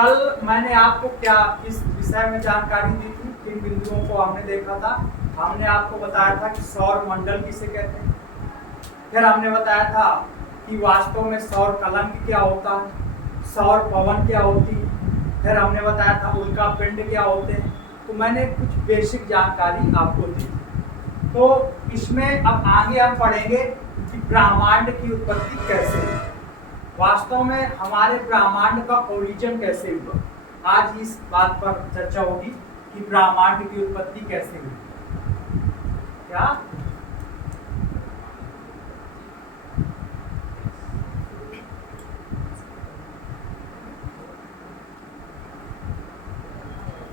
कल मैंने आपको क्या इस विषय में जानकारी दी थी, किन बिंदुओं को हमने देखा था। हमने आपको बताया था कि सौर मंडल किसे कहते हैं। फिर हमने बताया था कि वास्तव में सौर कलंक क्या होता है, सौर पवन क्या होती है। फिर हमने बताया था उल्का पिंड क्या होते हैं। तो मैंने कुछ बेसिक जानकारी आपको दी। तो इसमें अब आगे हम पढ़ेंगे कि ब्रह्मांड की उत्पत्ति कैसे हुई, वास्तव में हमारे ब्रह्मांड का ओरिजिन कैसे हुआ। आज इस बात पर चर्चा होगी कि ब्रह्मांड की उत्पत्ति कैसे हुई। क्या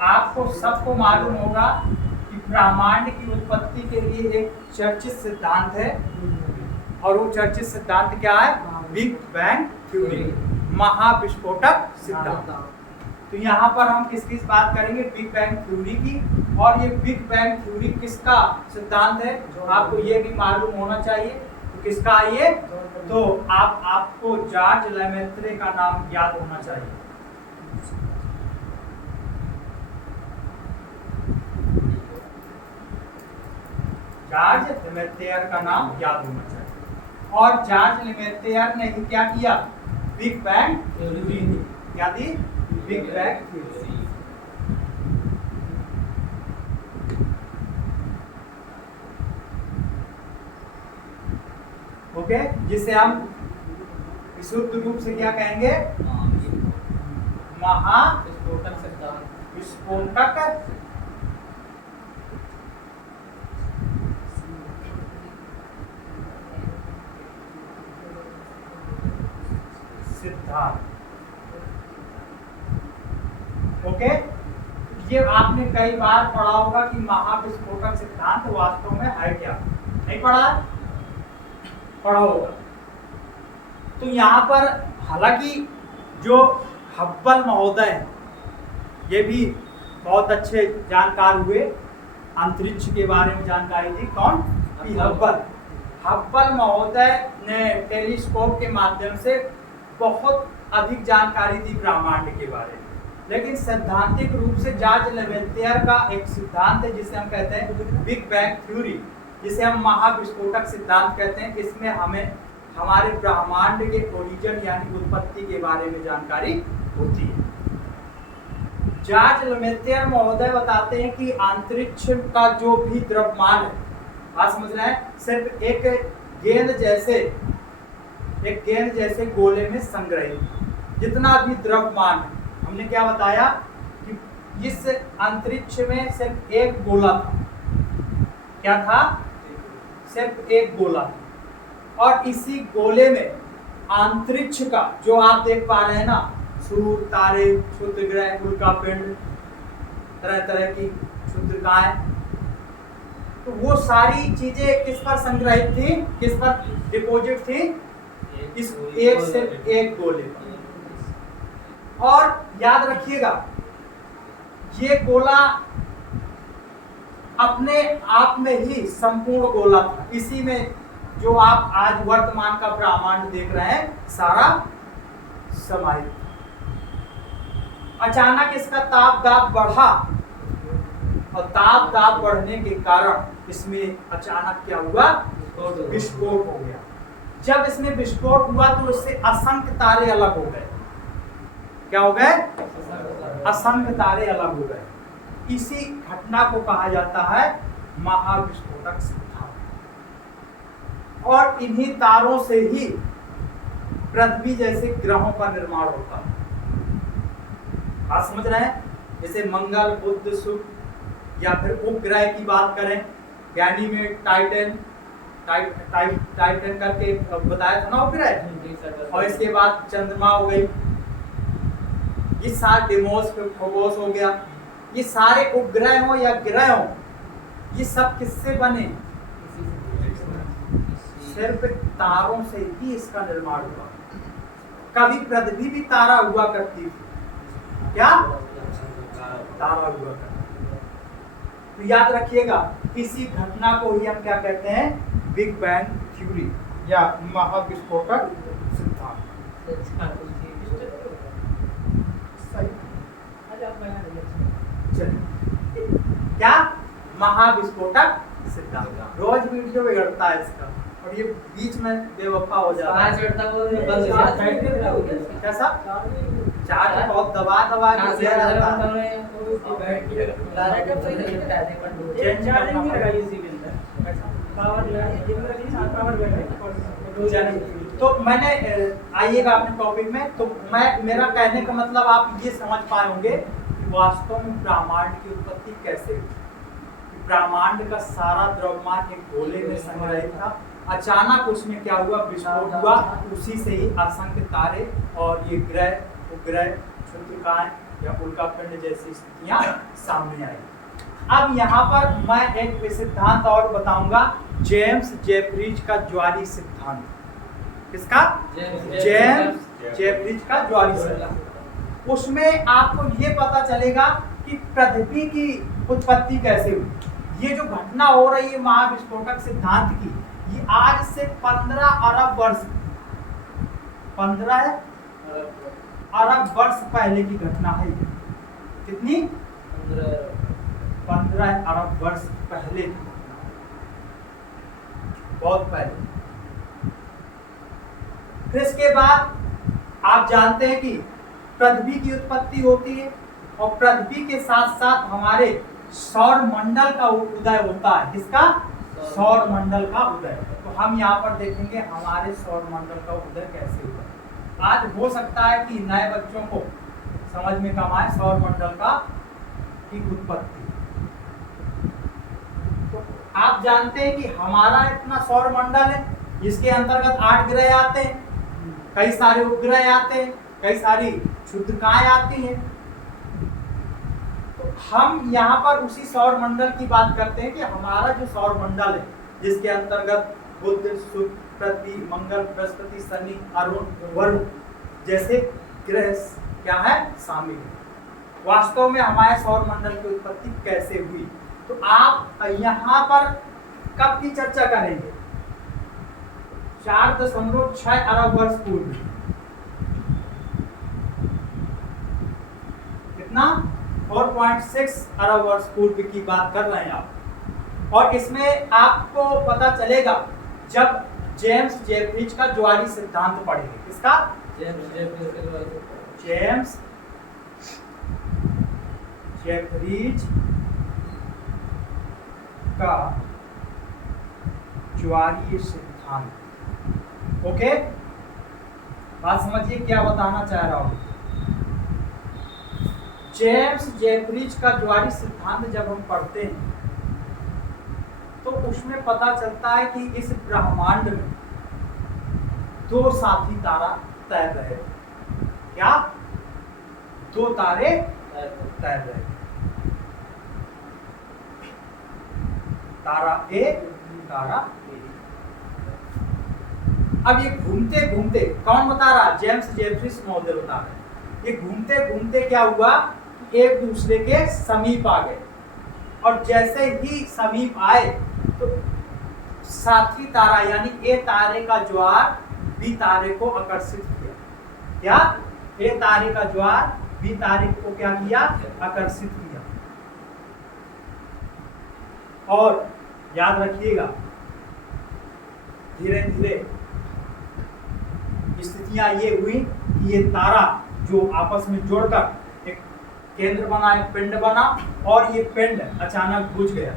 आपको सबको मालूम होगा कि ब्रह्मांड की उत्पत्ति के लिए एक चर्चित सिद्धांत है, और वो चर्चित सिद्धांत क्या है? बिग बैंग थ्योरी, महाविस्फोटक सिद्धांत। तो यहाँ पर हम किस बात करेंगे? बिग बैंग थ्योरी की। और ये बिग बैंग थ्योरी किसका सिद्धांत है? जो आपको ये भी मालूम होना चाहिए। तो किसका ये? तो आपको जॉर्ज लेमेत्रे का नाम याद होना चाहिए। जॉर्ज लेमेत्रे का नाम याद होना चाहिए। और जॉर्ज लेमेत्रे ने ही क्या किया? बिग बैंग थ्योरी दी। क्या दी? Big bang theory. ओके, जिसे हम विशुद्ध रूप से क्या कहेंगे? महाविस्फोटक सिद्धांत। विस्फोटक सिद्धांत। ओके, ये आपने कई बार पढ़ा होगा कि महाविस्फोटक सिद्धांत वास्तव में है क्या। नहीं पढ़ा? पढ़ा होगा। तो यहाँ पर हालांकि जो हब्बल महोदय हैं, ये भी बहुत अच्छे जानकार हुए, अंतरिक्ष के बारे में जानकारी दी। कौन? हब्बल महोदय ने टेलीस्कोप के माध्यम से बहुत अधिक जानकारी दी ब्रह्मांड के बारे में। लेकिन सैद्धांतिक रूप से जॉर्ज लेमेत्रे का एक सिद्धांत है जिसे हम कहते हैं बिग बैंग थ्योरी, जिसे हम महाविस्फोटक सिद्धांत कहते हैं। इसमें हमें हमारे ब्रह्मांड के ओरिजिन यानी उत्पत्ति के बारे में जानकारी होती है। जॉर्ज लेमेत्रे महोदय बताते हैं कि अंतरिक्ष का जो भी द्रव्यमान है, बात समझ रहे हैं, सिर्फ एक गेंद जैसे गोले में संग्रहित जितना भी द्रव्यमान है। हमने क्या बताया कि इस अंतरिक्ष में सिर्फ एक गोला था। क्या था? सिर्फ एक गोला था। और इसी गोले में अंतरिक्ष का जो आप देख पा रहे हैं ना, सूर्य, तारे, क्षुद्र ग्रह, उल्का पिंड, तरह तरह की क्षुद्रकाएं, तो वो सारी चीजें किस पर संग्रहित थी? किस पर डिपॉजिट थी? इस सिर्फ एक गोले पर। और याद रखिएगा, ये गोला अपने आप में ही संपूर्ण गोला था। इसी में जो आप आज वर्तमान का ब्रह्मांड देख रहे हैं सारा समाहित। अचानक इसका ताप दाब बढ़ा, और ताप दाब बढ़ने के कारण इसमें अचानक क्या हुआ? विस्फोट हो गया। जब इसमें विस्फोट हुआ तो इससे असंख्य तारे अलग हो गए। क्या हो गए? असंख्य तारे अलग हो गए। इसी घटना को कहा जाता है महाविस्फोटक सिद्धांत। और इन्हीं तारों से ही पृथ्वी जैसे ग्रहों का निर्माण होता है। आप समझ रहे हैं? जैसे मंगल, बुध, शुक्र, या फिर उपग्रह की बात करें, गैनीमेड, टाइटन करके बताया था ना उपग्रह। और इसके बाद चंद्रमा हो गई, ये सारे डिमोस, फोबोस हो गया। ये सारे उपग्रह हो या ग्रह हो, ये सब किससे बने? सिर्फ तारों से ही इसका निर्माण हुआ। कभी पृथ्वी भी तारा हुआ करती थी। क्या? तारा हुआ करती। तो याद रखिएगा, इसी घटना को ही हम क्या कहते हैं? बिग बैंग थ्योरी या महाविस्फोटक सिद्धांत। सही। महाविस्फोटक सिद्धांत। रोज वीडियो बिगड़ता है इसका, और ये बीच में बेवफा हो जाता है। कैसा चार्ज बहुत दबा दबा के दिया जाता है। चेंज करना तो मैंने आइएगा अपने टॉपिक में। तो मेरा कहने का मतलब आप ये समझ पाए होंगे कि वास्तव में ब्रह्मांड की उत्पत्ति कैसे हुई। ब्रह्मांड का सारा द्रव्यमान एक गोले में संग्रहित था, अचानक उसमें क्या हुआ, विस्फोट हुआ, उसी से ही असंख्य तारे और ये ग्रह उपग्रह क्षुद्रकाय या उल्कापिंड जैसी स्थितियां सामने आई। अब यहाँ पर मैं एक सिद्धांत और बताऊंगा, जेम्स जेफरीज का ज्वारीय सिद्धांत। किसका? जेम्स जेफरीज का ज्वारीय सिद्धांत। उसमें आपको ये पता चलेगा कि पृथ्वी की उत्पत्ति कैसे हुई। ये जो घटना हो रही है महाविस्फोटक सिद्धांत की, ये आज से 15 अरब वर्ष पहले की घटना है। कितनी? 15 अरब वर्ष पहले की घटना, बहुत पहले। फिर इसके बाद आप जानते हैं कि पृथ्वी की उत्पत्ति होती है, और पृथ्वी के साथ साथ हमारे सौर मंडल का उदय होता है। किसका? सौर मंडल का उदय। तो हम यहाँ पर देखेंगे हमारे सौर मंडल का उदय कैसे हुआ। आज हो सकता है कि नए बच्चों को समझ में कम आए सौर मंडल की उत्पत्ति। तो आप जानते हैं कि हमारा इतना सौर मंडल है जिसके अंतर्गत 8 ग्रह आते हैं, कई सारे उपग्रह आते हैं, कई सारी क्षुद्रकाएं आती हैं। तो हम यहाँ पर उसी सौर मंडल की बात करते हैं कि हमारा जो सौर मंडल है जिसके अंतर्गत बुध, शुक्र, पृथ्वी, मंगल, बृहस्पति, शनि, अरुण, वरुण जैसे ग्रह क्या है, शामिल है। वास्तव में हमारे सौर मंडल की उत्पत्ति कैसे हुई, तो आप यहाँ पर कब की चर्चा करेंगे? 4.6 अरब वर्ष पूर्व। कितना? 4.6 अरब वर्ष पूर्व की बात कर रहे हैं आप। और इसमें आपको पता चलेगा जब जेम्स जेफरीज का ज्वारीय सिद्धांत पढ़ेंगे। किसका? जेम्स जेफरीज का ज्वारीय सिद्धांत। ओके, बात समझिए क्या बताना चाह रहा हूं। जेम्स जेफरीज का ज्वारीय सिद्धांत जब हम पढ़ते हैं तो उसमें पता चलता है कि इस ब्रह्मांड में 2 साथी तारा तैर रहे थे। क्या? 2 तारे तैर रहे थे, तारा ए, तारा बी। अब ये घूमते घूमते, कौन बता रहा? जेम्स जेफरीज महोदय बता रहे। ये घूमते घूमते क्या हुआ, एक दूसरे के समीप आ गए, और जैसे ही समीप आए तो साथी तारा यानी ए तारे का ज्वार बी तारे को आकर्षित किया। क्या? ए तारे का ज्वार बी तारे को क्या किया? आकर्षित किया। और याद रखिएगा, धीरे धीरे स्थितियां ये हुई कि ये तारा जो आपस में जोड़कर एक केंद्र बना, एक पिंड बना, और ये पिंड अचानक बुझ गया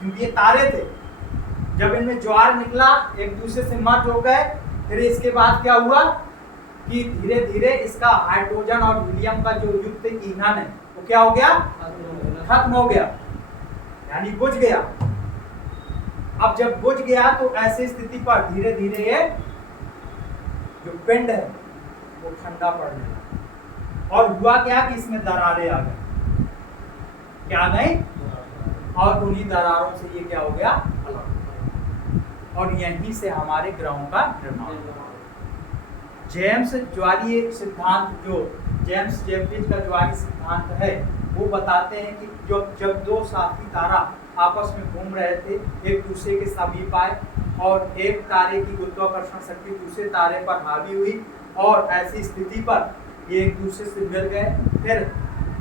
क्योंकि ये तारे थे। जब इनमें ज्वार निकला, एक दूसरे से मर्ज हो गए। फिर इसके बाद क्या हुआ कि धीरे धीरे इसका हाइड्रोजन और हीलियम का जो युक्त ईंधन है वो क्या हो गया? खत्म हो गया, यानी बुझ गया। अब जब बुझ गया तो ऐसी स्थिति पर धीरे धीरे ये जो पिंड है वो ठंडा पड़ने लगा, और हुआ क्या कि इसमें दरारें आ गई। क्या आ गई? और उन्हीं दरारों से ये क्या हो गया? अलग हो गया, और यहीं से हमारे ग्रहों का निर्माण हुआ। जेम्स ज्वारीय सिद्धांत, जो जेम्स जेफरीज का ज्वारीय सिद्धांत है, वो बताते हैं कि जब 2 साथी तारा आपस में घूम रहे थे, एक दूसरे के समीप आए, और एक तारे की गुरुत्वाकर्षण शक्ति दूसरे तारे पर हावी हुई, और ऐसी स्थिति पर ये एक दूसरे से मिल गए। फिर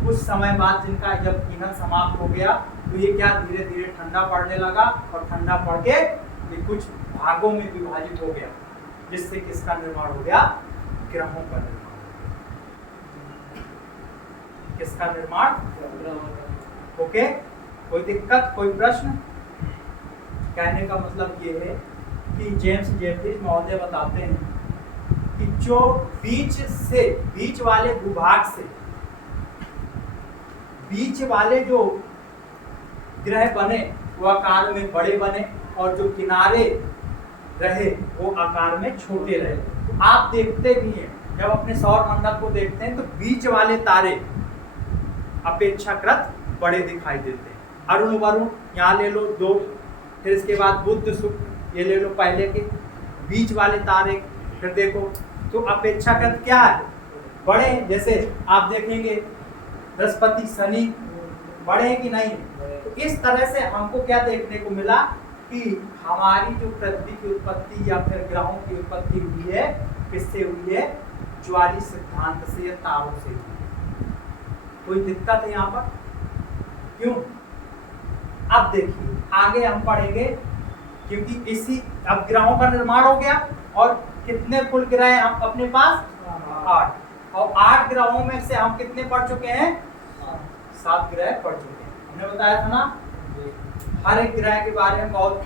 कुछ समय बाद जिनका जब ईंधन समाप्त हो गया तो ये क्या धीरे धीरे ठंडा पड़ने लगा और ठंडा पड़ के ये कुछ भागों में विभाजित हो गया, जिससे किसका निर्माण हो गया? ग्रहों का निर्माण हो गया। किसका निर्माण? ओके, कोई दिक्कत, कोई प्रश्न? कहने का मतलब ये है कि जेम्स जेफरीज महोदय बताते हैं कि जो बीच वाले भूभाग से बीच वाले जो ग्रह बने वो आकार में बड़े बने और जो किनारे रहे वो आकार में छोटे रहे। तो आप देखते भी हैं जब अपने सौर मंडल को देखते हैं तो बीच वाले तारे अपेक्षाकृत बड़े दिखाई देते हैं। अरुण वरुण यहाँ ले लो 2, फिर इसके बाद बुध शुक्र ये ले लो पहले के, बीच वाले तारे फिर देखो तो अपेक्षाकृत क्या है? बड़े हैं। जैसे आप देखेंगे बृहस्पति शनि बड़े हैं कि नहीं? तो इस तरह से हमको क्या देखने को मिला कि हमारी जो पृथ्वी की उत्पत्ति या फिर ग्रहों की उत्पत्ति हुई है, किससे हुई है? ज्वारीय सिद्धांत से या तारों से हुई है। कोई दिक्कत है यहाँ पर? क्यों? अब देखिए आगे हम पढ़ेंगे, क्योंकि इसी अब ग्रहों का निर्माण हो गया और कितने कुल ग्रह हैं हम अपने पास? 8। और 8 ग्रहों में से हम कितने पढ़ चुके हैं? 7 ग्रह पढ़ चुके हैं। हमने बताया था ना, हर एक ग्रह के बारे में बहुत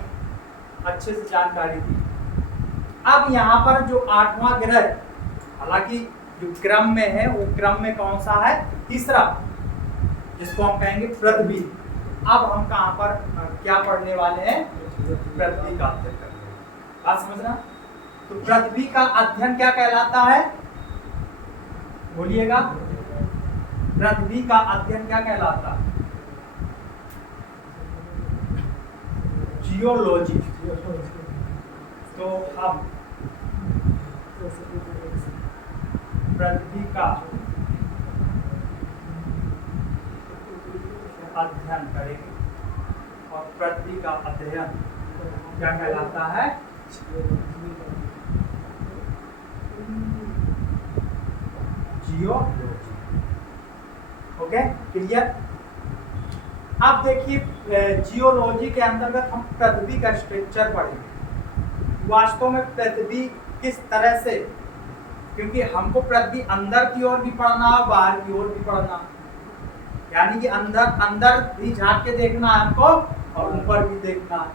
अच्छे से जानकारी दी। अब यहाँ पर जो 8वां ग्रह, हालांकि जो क्रम में है वो क्रम में कौन सा है? तीसरा, जिसको हम कहेंगे पृथ्वी। अब हम कहाँ पर क्या पढ़ने वाले हैं? पृथ्वी का अध्ययन करते हैं। बात समझना? तो पृथ्वी का अध्ययन क्या कहलाता है? बोलिएगा, पृथ्वी का अध्ययन क्या कहलाता है? जियोलॉजी। तो हम पृथ्वी का अध्ययन करेंगे और पृथ्वी का अध्ययन क्या कहलाता है? जियोलॉजी। Okay, clear? अब देखिए जियोलॉजी के अंतर्गत हम पृथ्वी का स्ट्रक्चर पढ़ेंगे। वास्तव में पृथ्वी किस तरह से, क्योंकि हमको पृथ्वी अंदर की ओर भी पढ़ना है, बाहर की ओर भी पढ़ना, यानी कि अंदर भी झांक के देखना है हमको और ऊपर भी देखना है।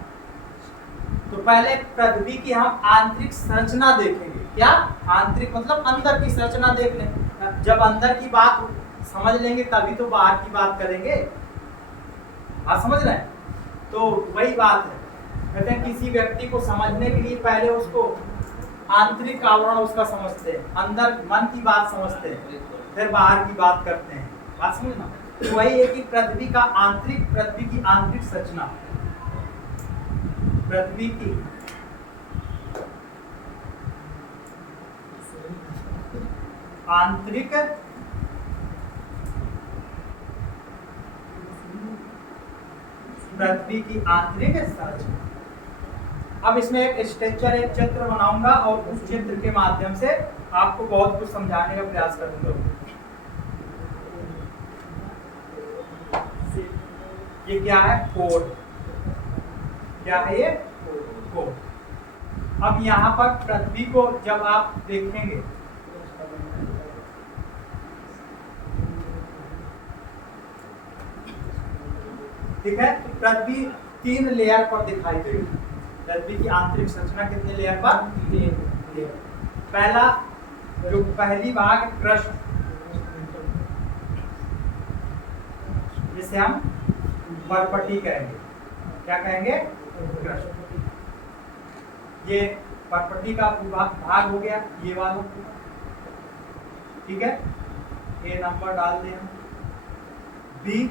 तो पहले पृथ्वी की हम आंतरिक संरचना देखेंगे। क्या? आंतरिक मतलब अंदर की संरचना देख लें। जब अंदर की बात समझ लेंगे तभी तो बाहर की बात करेंगे। आप समझ रहे हैं? तो वही बात है, कहते हैं किसी व्यक्ति को समझने के लिए पहले उसको आंतरिक आवरण उसका समझते हैं, अंदर मन की बात समझते हैं, फिर बाहर की बात करते हैं। बात समझना? तो वही है कि पृथ्वी की आंतरिक संरचना, पृथ्वी की आंतरिक संरचना। अब इसमें एक स्ट्रक्चर, एक चित्र बनाऊंगा और उस चित्र के माध्यम से आपको बहुत कुछ समझाने का प्रयास करूंगा। ये क्या है? कोड। क्या है ये? कोड। अब यहाँ पर पृथ्वी को जब आप देखेंगे ठीक है, तो पृथ्वी 3 लेयर पर दिखाई देगी। पृथ्वी की आंतरिक संरचना कितने लेयर पर? 3 लेयर। पहला जो पहली भाग क्रस्ट, जिसे हम परपटी कहेंगे। क्या कहेंगे? क्रस्ट। ये परपटी का भाग हो गया, ये वाला। ठीक है, ये नंबर डाल दें हम। बी,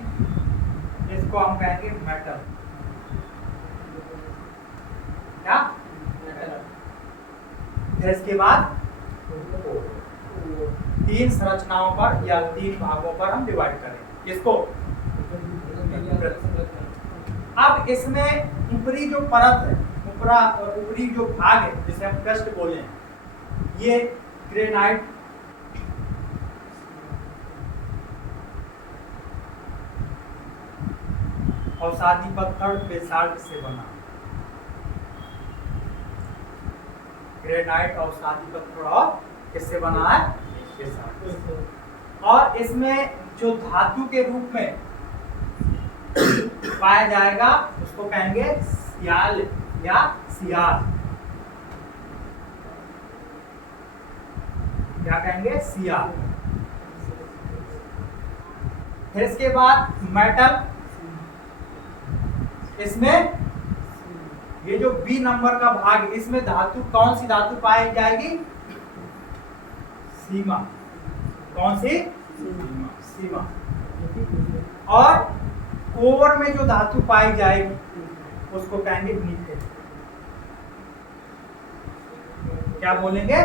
इसको हम कहेंगे मेटल। क्या? फिर इसके बाद 3 संरचनाओं पर या 3 भागों पर हम डिवाइड करें इसको। अब इसमें ऊपरी जो परत है, ऊपरी जो भाग है जिसे हम क्रस्ट बोले, ये ग्रेनाइट, औषधि पत्थर बेसाल्ट से बना। ग्रेनाइट औषधि पत्थर और किससे बना है? बेसाल्ट। और इसमें जो धातु के रूप में पाया जाएगा उसको कहेंगे सियाल या सियाल। क्या कहेंगे? सियाल। फिर इसके बाद मेटल, इसमें ये जो बी नंबर का भाग, इसमें धातु, कौन सी धातु पाई जाएगी? सीमा। कौन सी? सीमा। और कोर में जो धातु पाई जाएगी उसको कहेंगे निकेल। क्या बोलेंगे?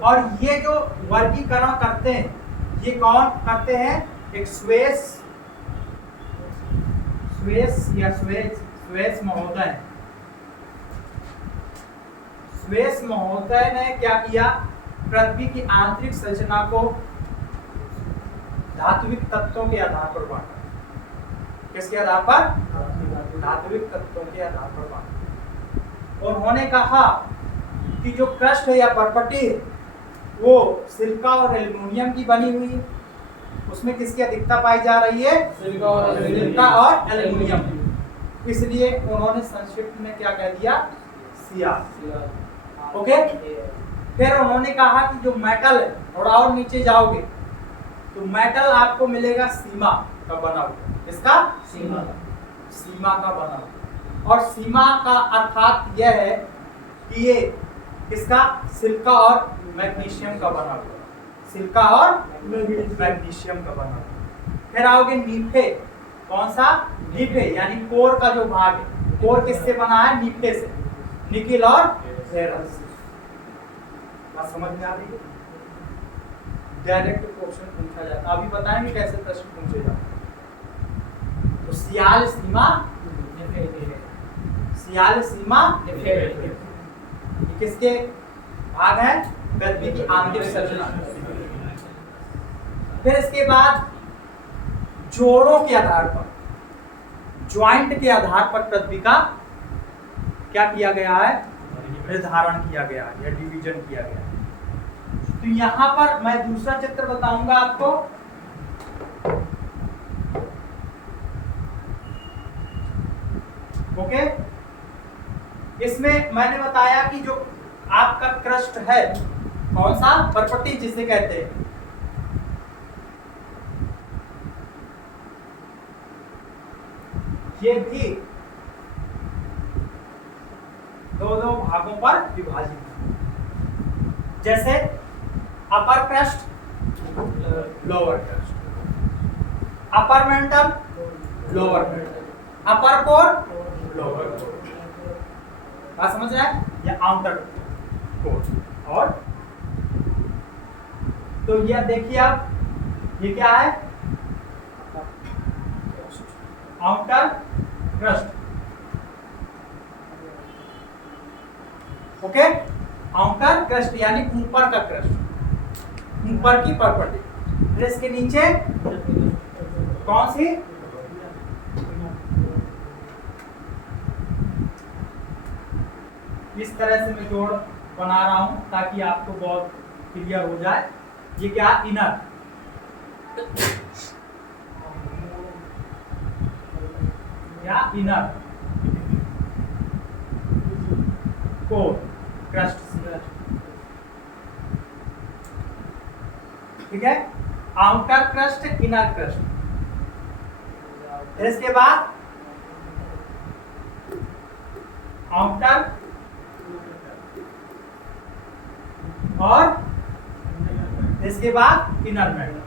और ये जो वर्गीकरण करते हैं ये कौन करते हैं? एक स्वेस महोदय। स्वेस महोदय ने क्या किया? पृथ्वी की आंतरिक संरचना को धात्विक तत्वों के आधार पर बांटा। किसके आधार पर? धात्विक तत्वों के आधार पर बांटा। और उन्होंने कहा कि जो क्रस्ट है या परपटी है वो सिलिका और एल्युमिनियम की बनी हुई है। उसमें किसकी अधिकता पाई जा रही है? सिलिका और एल्युमिनियम। इसलिए उन्होंने संक्षिप्त में क्या कह दिया? सियाल। ओके। फिर उन्होंने कहा कि जो मेटल है, थोड़ा और नीचे जाओगे तो मेटल आपको मिलेगा सीमा का बना हुआ। इसका? सीमा का बना हुआ। और सीमा का अर्थात यह है कि ये किसका? सिलिका और मैग्नीशियम का बना हुआ। सिलिका और मैग्नीशियम का बना हुआ। फिर आओगे नीफे। कौन सा? नीफे, यानी कोर का जो भाग है। कोर किससे बना है? नीफे से। निकिल और फेरस। बात समझ में आ रही है? डायरेक्ट क्वेश्चन पूछा जाता है। अभी बताएंगे कैसे प्रश्न पूछे जाते हैं। तो सियाल सीमा, सियाल सीमा किसके भाग है? पृथ्वी की आंतरिक संरचना। फिर इसके बाद जोड़ों के आधार पर, ज्वाइंट के आधार पर पृथ्वी का क्या किया गया है? निर्धारण किया गया है या डिवीजन किया गया है। तो यहां पर मैं दूसरा चित्र बताऊंगा आपको। ओके। इसमें मैंने बताया कि जो आपका क्रस्ट है, कौन सा? परपट्टी जिसे कहते हैं, ये भी दो भागों पर विभाजित है। जैसे upper crust, lower crust, upper mantle, lower mantle, upper core, lower core. बात समझ रहे हैं? या आउटर कोर। और तो यह देखिए आप, ये क्या है? Outer crust. Okay. Outer crust यानी ऊपर का क्रस्ट, ऊपर की परपटी। फिर इसके नीचे कौन सी? इस तरह से मैं जोड़ बना रहा हूं ताकि आपको बहुत क्लियर हो जाए। ये क्या? इनर। या इनर कोर क्रस्ट। ठीक है। Outer crust, inner crust. फिर इसके बाद आउटर और इसके बाद इनर मेटल।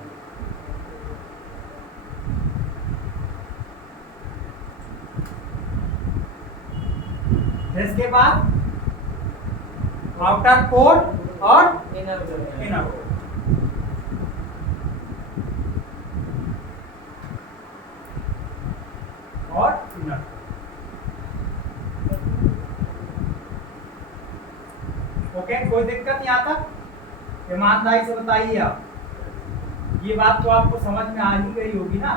इसके बाद आउटर कोर और इनर कोर। और इनर। ओके। कोई दिक्कत यहाँ तक? ईमानदारी से बताइए आप। ये बात तो आपको समझ में आ ही गई होगी ना?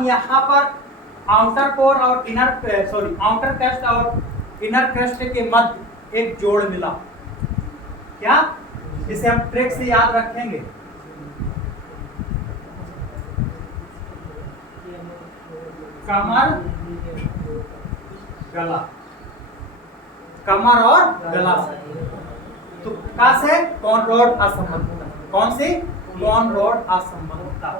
अब यहाँ पर आउटर कोर और आउटर क्रस्ट और इनर क्रस्ट के मध्य एक जोड़ मिला। क्या? इसे हम ट्रिक से याद रखेंगे। कमर गला, कमर और गला से। तो कहा से कौन रोड असंबद्धता, कौन सी? कौन रोड असंबद्धता।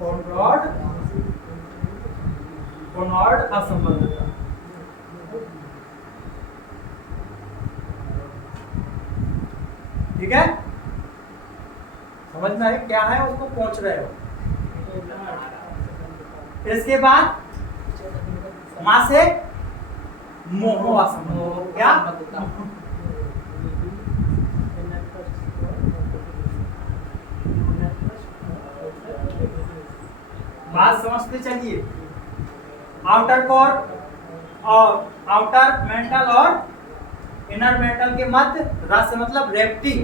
कॉनरॉड असंबद्धता। ठीक है, समझ में आए क्या है, उसको पहुंच रहे हो। इसके बाद मां से मोहो असंबद्धता। क्या? बात समझते चलिए। आउटर कोर और आउटर मेंटल और इनर मेंटल के मध्य रस मतलब रेप्टिंग।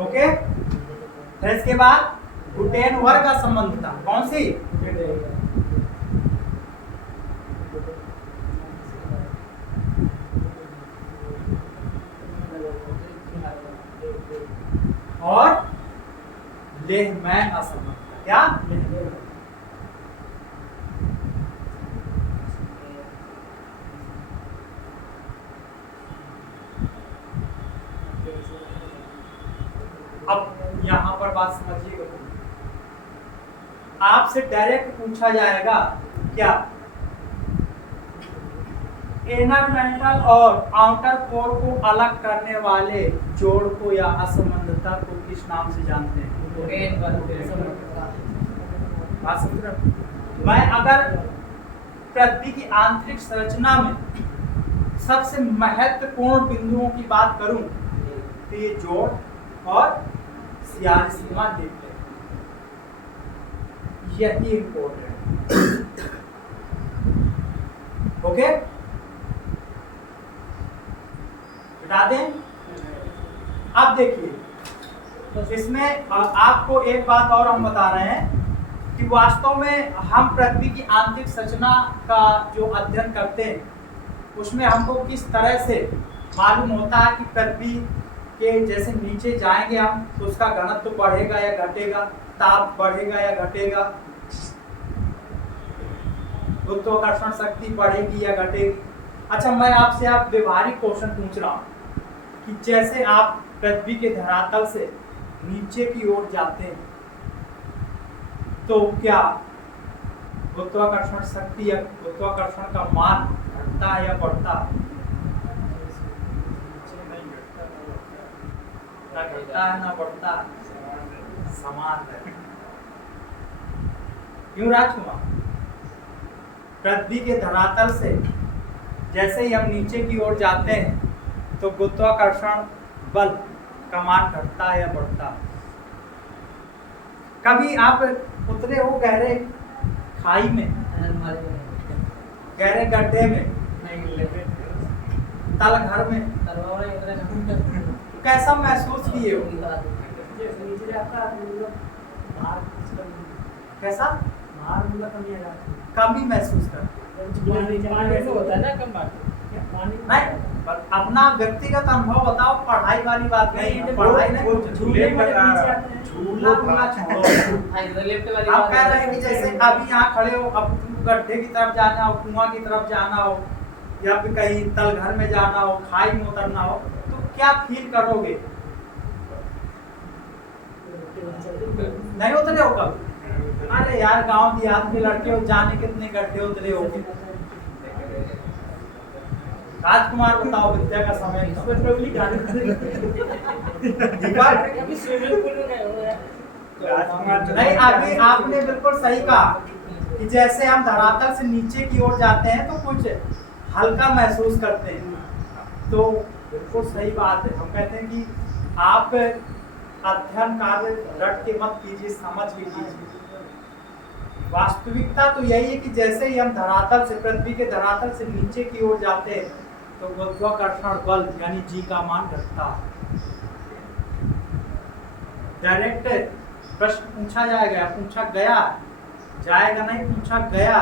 ओके, फिर इसके बाद ग्लूटेन वर्ग का संबंध था। कौन सी? और लेहमैन असंबद्धता। क्या? अब यहां पर बात समझिएगा, आपसे डायरेक्ट पूछा जाएगा क्या इनर मेंटल और आउटर कोर को अलग करने वाले जोड़ को या असंबद्धता को किस नाम से जानते हैं? बात समझ रहे हो? मैं अगर पृथ्वी की आंतरिक संरचना में सबसे महत्वपूर्ण बिंदुओं की बात करूं तो ये जोड़ और सियार सीमा देखते हैं, यही इंपॉर्टेंट। ओके, बता दें। अब देखिए, इसमें आपको एक बात और हम बता रहे हैं कि वास्तव में हम पृथ्वी की आंतरिक संरचना का जो अध्ययन करते हैं उसमें हमको किस तरह से मालूम होता है कि पृथ्वी के जैसे नीचे जाएंगे हम तो उसका घनत्व तो बढ़ेगा या घटेगा, ताप बढ़ेगा या घटेगा, गुरुत्वाकर्षण शक्ति बढ़ेगी या घटेगी। अच्छा, मैं आपसे आप व्यवहारिक क्वेश्चन पूछ रहा हूँ कि जैसे आप पृथ्वी के धरातल से नीचे की ओर जाते हैं तो क्या गुरुत्वाकर्षण शक्ति या गुरुत्वाकर्षण का मान घटता है या बढ़ता है? ना घटता है ना बढ़ता है, समान है। क्यों राजकुमार? पृथ्वी के धरातल से जैसे ही हम नीचे की ओर जाते हैं तो गुरुत्वाकर्षण बल का मान घटता है या बढ़ता है? कभी आप उतरे हो गहरे खाई में, गहरे गड्ढे में, तल घर में, कैसा महसूस किए हो? कैसा कम ही महसूस करते नहीं? अपना व्यक्तिगत अनुभव बताओ, पढ़ाई वाली बात नहीं है। पढ़ाई नहीं, झूला आप कह रहे हैं कि जैसे अभी यहाँ खड़े हो, अब गड्ढे की तरफ जाना हो, कुआं की तरफ जाना हो या फिर कहीं तलघर में जाना हो, खाई में उतरना हो तो क्या फील करोगे? नहीं उतरे हो कभी? अरे यार, गांव देहात के लड़के हो, जाने कितने गड्ढे उतरे हो। राजकुमार बताओ, विद्या का समय नहीं। अभी आपने बिल्कुल सही कहा कि जैसे हम धरातल से नीचे की ओर जाते हैं तो कुछ हल्का महसूस करते हैं, तो बिल्कुल सही बात है। हम कहते हैं कि आप अध्ययन कार्य रट के मत कीजिए, समझ के कीजिए। वास्तविकता तो यही है कि जैसे ही हम धरातल से, पृथ्वी के धरातल से नीचे की ओर जाते हैं तो गुरुत्वाकर्षण बल यानी जी का मान घटता है। डायरेक्ट प्रश्न पूछा जाएगा, पूछा गया, जाएगा नहीं, पूछा गया।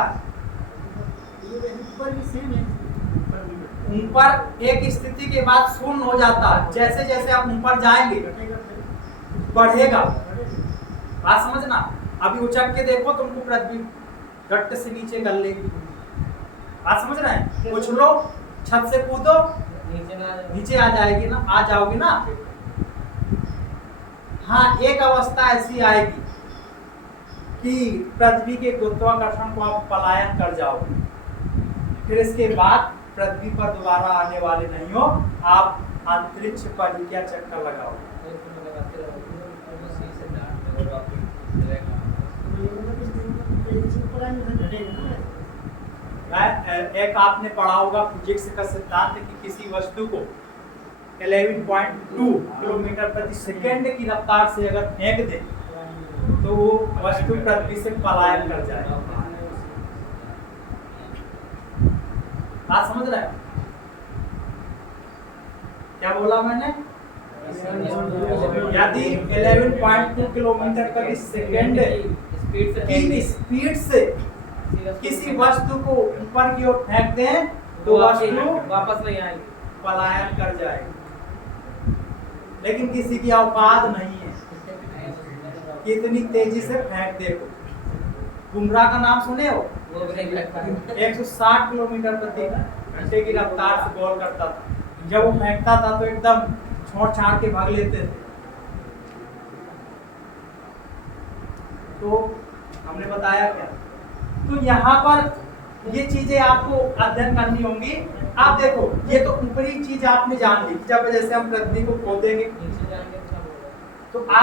ऊपर एक स्थिति के बाद शून्य हो जाता है, जैसे जैसे आप ऊपर जाएंगे बढ़ेगा। बात समझना। अभी उचक के देखो तुमको पृथ्वी घट से नीचे कर लेगी। बात समझ रहे हैं? कुछ लोग छत से कूदो नीचे आ जाएगी ना, आ जाओगे ना। हाँ, एक अवस्था ऐसी आएगी कि पृथ्वी के गुरुत्वाकर्षण को आप पलायन कर जाओगे, फिर इसके बाद पृथ्वी पर दोबारा आने वाले नहीं हो, आप अंतरिक्ष पर ही क्या चक्कर लगाओगे। एक आपने पढ़ा होगा फिजिक्स का सिद्धांत कि किसी वस्तु को 11.2 किलोमीटर प्रति सेकंड की रफ्तार से अगर फेंक दे तो वो वस्तु पृथ्वी से पलायन कर जाए। बात समझ रहे हैं? क्या बोला मैंने? यदि 11.2 किलोमीटर प्रति सेकंड की स्पीड से किसी वस्तु को ऊपर की ओर फेंक दें तो वस्तु वापस नहीं आएगी, पलायन कर जाएगी। लेकिन किसी की औकात नहीं है कि इतनी तेजी से फेंक दे। बुमराह का नाम सुने हो? 160 किलोमीटर प्रति घंटे की रफ्तार से बॉल करता था। जब वो फेंकता था तो एकदम छोड़ छाड़ के भाग लेते थे। तो हमने बताया क्या? तो यहाँ पर ये चीजें आपको अध्ययन करनी होंगी। आप देखो, ये तो ऊपरी चीज आपने जान ली, जब जैसे हम पृथ्वी को खोदेंगे तो आप